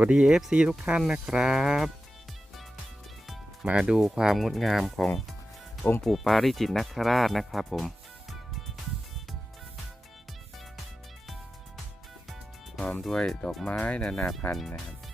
วัสดี FC ทุกท่านนะครับ มาดูความงดงามขององค์ปู่ปาริจิตนคราชนะครับผมพร้อมด้วยดอกไม้นานาพันธุ์นะครับ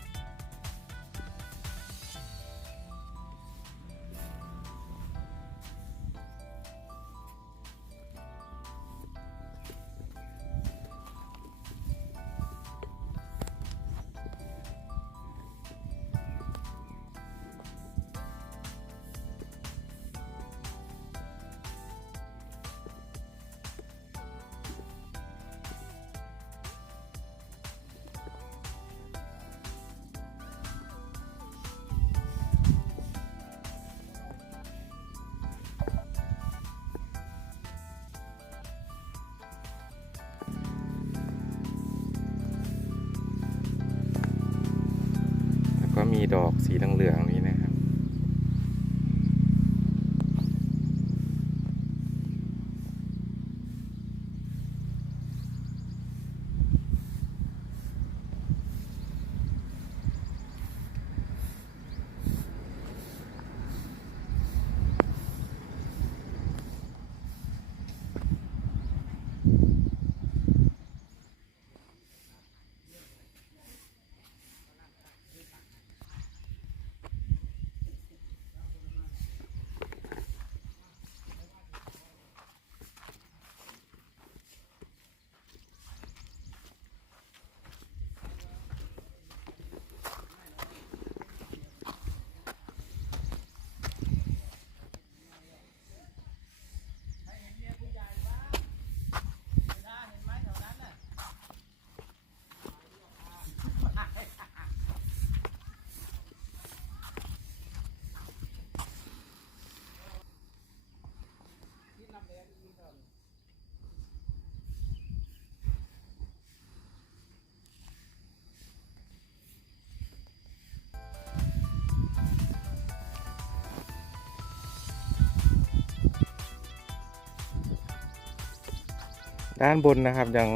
ด้านบนนะครับยัง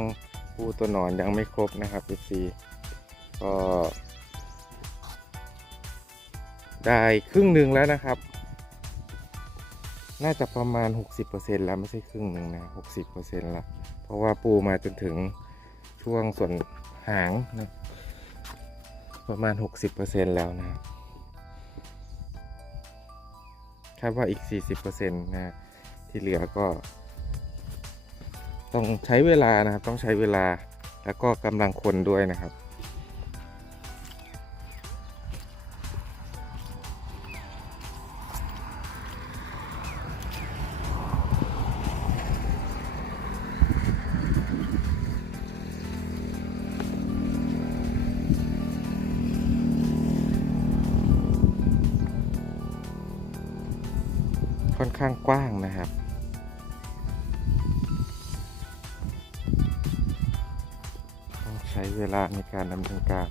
ปูตัวหนอนยังไม่ครบนะครับ FC ก็ได้ครึ่งหนึ่งแล้วนะครับ น่าจะประมาณ 60%แล้วไม่ใช่ครึ่งหนึ่งนะ 60%แล้ว เพราะว่าปูมาจนถึงช่วงส่วนหางนะประมาณ 60%แล้วนะครับคาดว่าอีก 40%นะ ที่เหลือก็ ต้องใช้เวลานะครับ ต้องใช้เวลาแล้วก็กำลังคนด้วยนะครับ ค่อนข้างกว้างนะครับ ช้เวลาในการดำเนินการ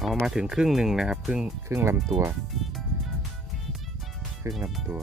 เอามาถึงครึ่งหนึ่งนะครับ ครึ่งครึ่งลำตัว ครึ่งลำตัว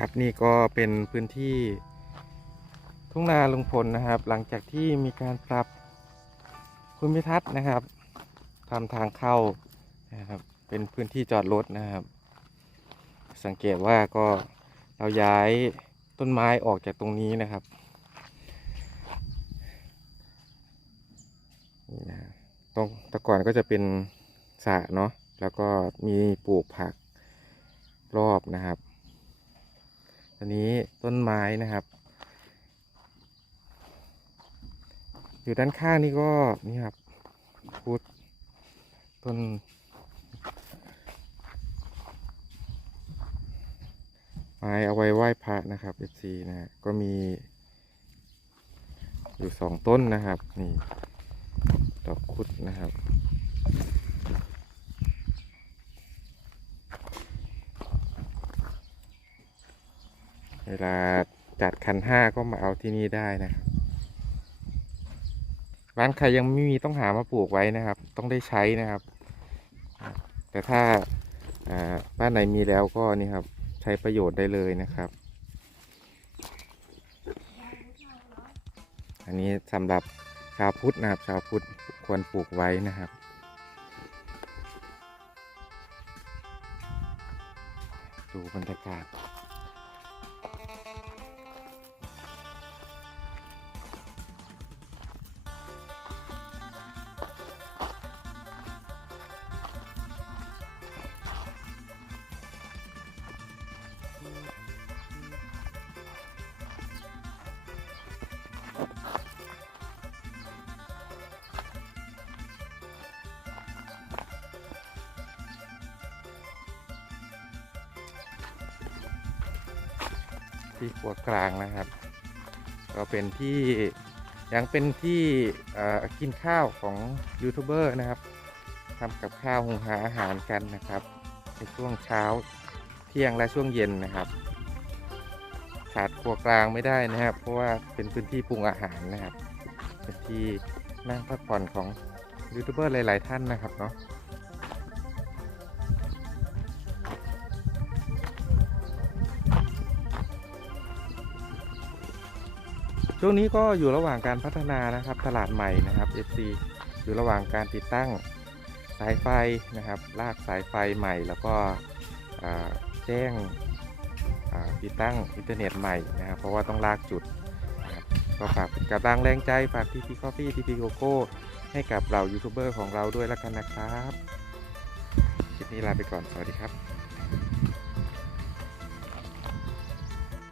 ครับนี่ก็เป็นพื้นที่ทุ่งนาลุงพลนะครับ หลังจากที่มีการปรับภูมิทัศน์นะครับทำทางเข้านะครับเป็นพื้นที่จอดรถนะครับ สังเกตว่าก็เราย้ายต้นไม้ออกจากตรงนี้นะครับนี่นะตรงแต่ก่อนก็จะเป็นสระเนาะแล้วก็มีปลูกผักรอบนะครับ อันนี้ต้นไม้นะครับ อยู่ด้านข้างนี่ก็นี่ครับพุทธต้นไม้เอาไว้ไหว้พระนะครับ FC นะฮะก็มี อยู่สองต้นนะครับ นี่ ดอกคุดนะครับ เวลาจัดคันห้าก็มาเอาที่นี่ได้นะครับร้านใครยังไม่มีต้องหามาปลูกไว้นะครับ ต้องได้ใช้นะครับ แต่ถ้าอ่าบ้านไหนมีแล้วก็นี่ครับ ใช้ประโยชน์ได้เลยนะครับ อันนี้สำหรับชาวพุทธนะครับ ชาวพุทธควรปลูกไว้นะครับดูบรรยากาศ ที่ครัวกลางนะครับ ก็เป็นที่ยังเป็นที่กินข้าวของยูทูบเบอร์นะครับทำกับข้าวหุงหาอาหารกันนะครับ ในช่วงเช้าเที่ยงและช่วงเย็นนะครับขาดครัวกลางไม่ได้นะครับ เพราะว่าเป็นพื้นที่ปรุงอาหารนะครับเป็นที่นั่งพักผ่อนของยูทูบเบอร์หลาย ๆ ท่านนะครับเนาะ ช่วงนี้ก็อยู่ระหว่างการพัฒนานะครับ ตลาดใหม่นะครับ FC อยู่ระหว่างการติดตั้งสายไฟนะครับ ลากสายไฟใหม่ แล้วก็แจ้งติดตั้งอินเทอร์เน็ตใหม่นะครับ เพราะว่าต้องลากจุดนะครับก็ฝากเป็นกำลังแรงใจฝากทีพี Coffee ทีพีโกโก้ให้กับเรายูทูบเบอร์ของเราด้วยแล้วกันนะครับคลิปนี้ลาไปก่อน สวัสดีครับ